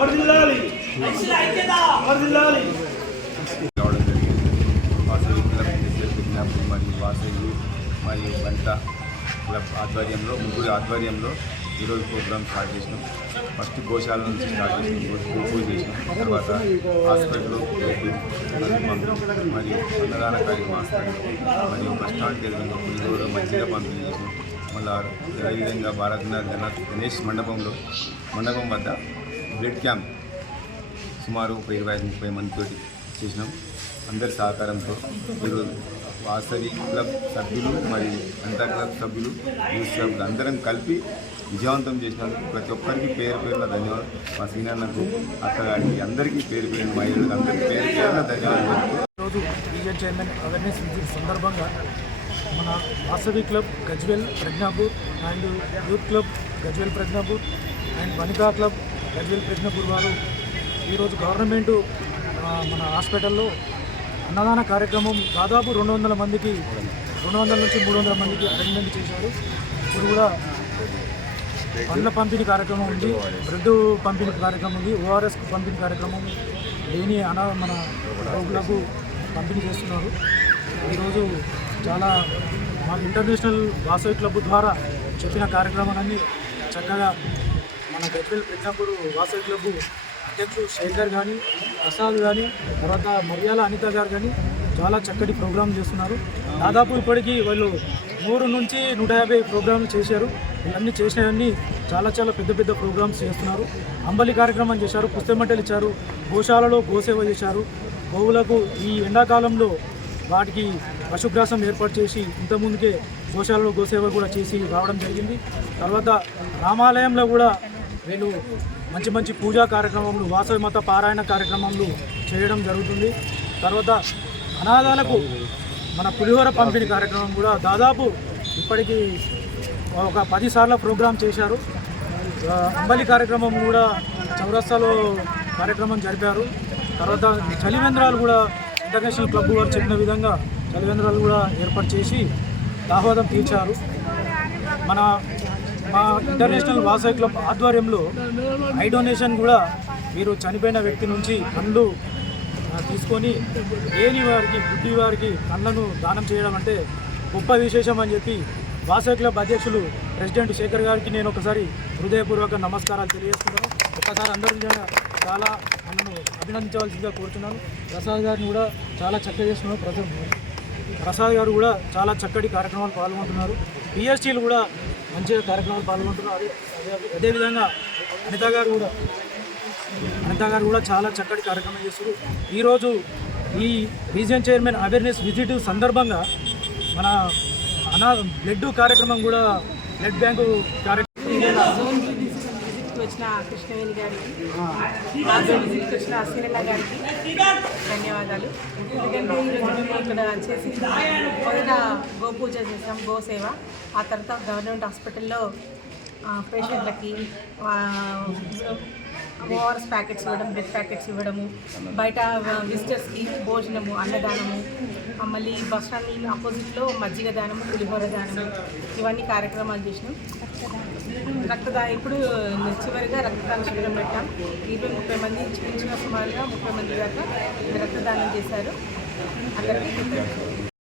వర్ధిల్లాలి వర్ధిల్లాలి రావడం జరిగింది వాసవి క్లబ్ డిజిటల్ విజ్ఞాపన మరియు వాసవి మరియు క్లబ్ ఆధ్వర్యంలో ముగ్గురు ఆధ్వర్యంలో ఈరోజు ప్రోగ్రామ్ స్టార్ట్ చేసినాం. ఫస్ట్ గోశాల నుంచి స్టార్ట్ చేసినాం. గో- గోపూజ చేసినాం తర్వాత హాస్పిటల్లో మరియు అన్నదాన కార్యక్రమం హాస్పిటల్ మరియు బస్ స్టాండ్కి ఎదురుగా పులిహోర మంచిగా పంపిణీ చేసినాం మళ్ళీ అదేవిధంగా భారతనాథ్ జగన్నాథ్ గణేష్ మండపంలో మండపం వద్ద బ్లడ్ క్యాంప్ సుమారు ఒక ఇరవై ఐదు ముప్పై మందితోటి చేసినాం. అందరి సహకారంతో ఈరోజు వాసవి క్లబ్ సభ్యులు మరియు అంతా క్లబ్ సభ్యులు యూత్ క్లబ్ అందరం కలిపి విజయవంతం చేసినందుకు ప్రతి ఒక్కరికి పేరు పేరున ధన్యవాదాలు. మా సీనియర్లకు అత్తగారికి అందరికీ పేరు పేరున మహిళలకు అందరికీ పేరు పేరున ధన్యవాదాలు. ఈరోజు బీజేపీ చైర్మన్ అవేర్నెస్ విజిట్ సందర్భంగా మన Vasavi club Gajwel Prajnapur and youth club Gajwel Prajnapur and Vanitha club Gajwel Krishnapur వారు ఈరోజు గవర్నమెంట్ మన హాస్పిటల్లో అన్నదాన కార్యక్రమం దాదాపు రెండు వందల మందికి రెండు వందల నుంచి మూడు వందల మందికి అరేంజ్మెంట్ చేశారు. ఇప్పుడు కూడా పండ్ల పంపిణీ కార్యక్రమం ఉంది బ్రెడ్ పంపిణీ కార్యక్రమం ఉంది ఓఆర్ఎస్ పంపిణీ కార్యక్రమం లేని అనా మన రోగులకు పంపిణీ చేస్తున్నారు. ఈరోజు చాలా మన ఇంటర్నేషనల్ వాసవి క్లబ్ ద్వారా చెప్పిన కార్యక్రమాలన్నీ చక్కగా మన గద్దెలు పెట్టినప్పుడు వాసవి క్లబ్ అధ్యక్షుడు శేఖర్ కానీ ప్రసాద్ కానీ తర్వాత మరియాల అనిత గారు కానీ చాలా చక్కటి ప్రోగ్రాం చేస్తున్నారు. దాదాపు ఇప్పటికీ వాళ్ళు నూరు నుంచి నూట యాభై ప్రోగ్రాంలు చేశారు. ఇవన్నీ చేసినవన్నీ చాలా చాలా పెద్ద పెద్ద ప్రోగ్రామ్స్ చేస్తున్నారు. అంబలి కార్యక్రమం చేశారు పుస్తమంటలు ఇచ్చారు గోశాలలో గోసేవ చేశారు. గోవులకు ఈ ఎండాకాలంలో వాటికి పశుగ్రాసం ఏర్పాటు చేసి ఇంతకుముందుకే గోశాలలో గోసేవ కూడా చేసి రావడం జరిగింది. తర్వాత రామాలయంలో కూడా వీళ్ళు మంచి మంచి పూజా కార్యక్రమాలు వాసవి మత పారాయణ కార్యక్రమాలు చేయడం జరుగుతుంది. తర్వాత అనాథాలకు మన పులిహోర పంపిణీ కార్యక్రమం కూడా దాదాపు ఇప్పటికీ ఒక పదిసార్ల ప్రోగ్రాం చేశారు. అంబలి కార్యక్రమం కూడా చౌరస్తాలో కార్యక్రమం జరిపారు. తర్వాత చలివేంద్రాలు కూడా ఇంటర్నేషనల్ క్లబ్ వారు చెప్పిన విధంగా చలివేంద్రాలు కూడా ఏర్పాటు చేసి ఆహ్వాదం తీర్చారు. మన మా ఇంటర్నేషనల్ వాసవి క్లబ్ ఆధ్వర్యంలో ఐ డొనేషన్ కూడా మీరు చనిపోయిన వ్యక్తి నుంచి కళ్ళు తీసుకొని లేని వారికి గుడ్డి వారికి కళ్ళను దానం చేయడం అంటే గొప్ప విశేషం అని చెప్పి వాసవి క్లబ్ అధ్యక్షులు ప్రెసిడెంట్ శేఖర్ గారికి నేను ఒకసారి హృదయపూర్వక నమస్కారాలు తెలియజేస్తున్నాను. ఒకసారి అందరూ నిజంగా చాలా నన్ను అభినందించవలసిందిగా కోరుతున్నాను. ప్రసాద్ గారిని కూడా చాలా చక్కగా చేస్తున్నారు ప్రజలు ప్రసాద్ గారు కూడా చాలా చక్కటి కార్యక్రమాలు పాల్గొంటున్నారు. పిఎస్టీలు కూడా మంచిగా కార్యక్రమాలు పాల్గొంటున్నారు. అదే అదేవిధంగా అనిత గారు కూడా అనిత గారు కూడా చాలా చక్కటి కార్యక్రమం చేస్తారు ఈరోజు ఈ రీజియన్ చైర్మన్ అవేర్నెస్ విజిట్ సందర్భంగా మన అనా బ్లడ్ కార్యక్రమం కూడా బ్లడ్ బ్యాంకు కార్యక్రమం కృష్ణ కృష్ణవేణి గారికి జోన్ కృష్ణ అశ్వినన్న గారికి ధన్యవాదాలు. ఎందుకంటే ఈరోజు మేము ఇక్కడ చేసి మొదట గోపూజ చేసాం గోసేవ. ఆ తర్వాత గవర్నమెంట్ హాస్పిటల్లో పేషెంట్లకి ఓఆర్ఎస్ ప్యాకెట్స్ ఇవ్వడం బ్రెడ్ ప్యాకెట్స్ ఇవ్వడము బయట విజిటర్స్కి భోజనము అన్నదానము మళ్ళీ బస్ స్టాండ్ ఆపోజిట్లో మజ్జిగ దానము పులిహోర దానము ఇవన్నీ కార్యక్రమాలు చేసినాం. రక్తదా ఇప్పుడు చివరిగా రక్తదాన శిబిరం పెట్టాం. ఇరవై ముప్పై మంది ఇంచుమించుగా సుమారుగా ముప్పై మంది దాకా రక్తదానం చేశారు. అందరికీ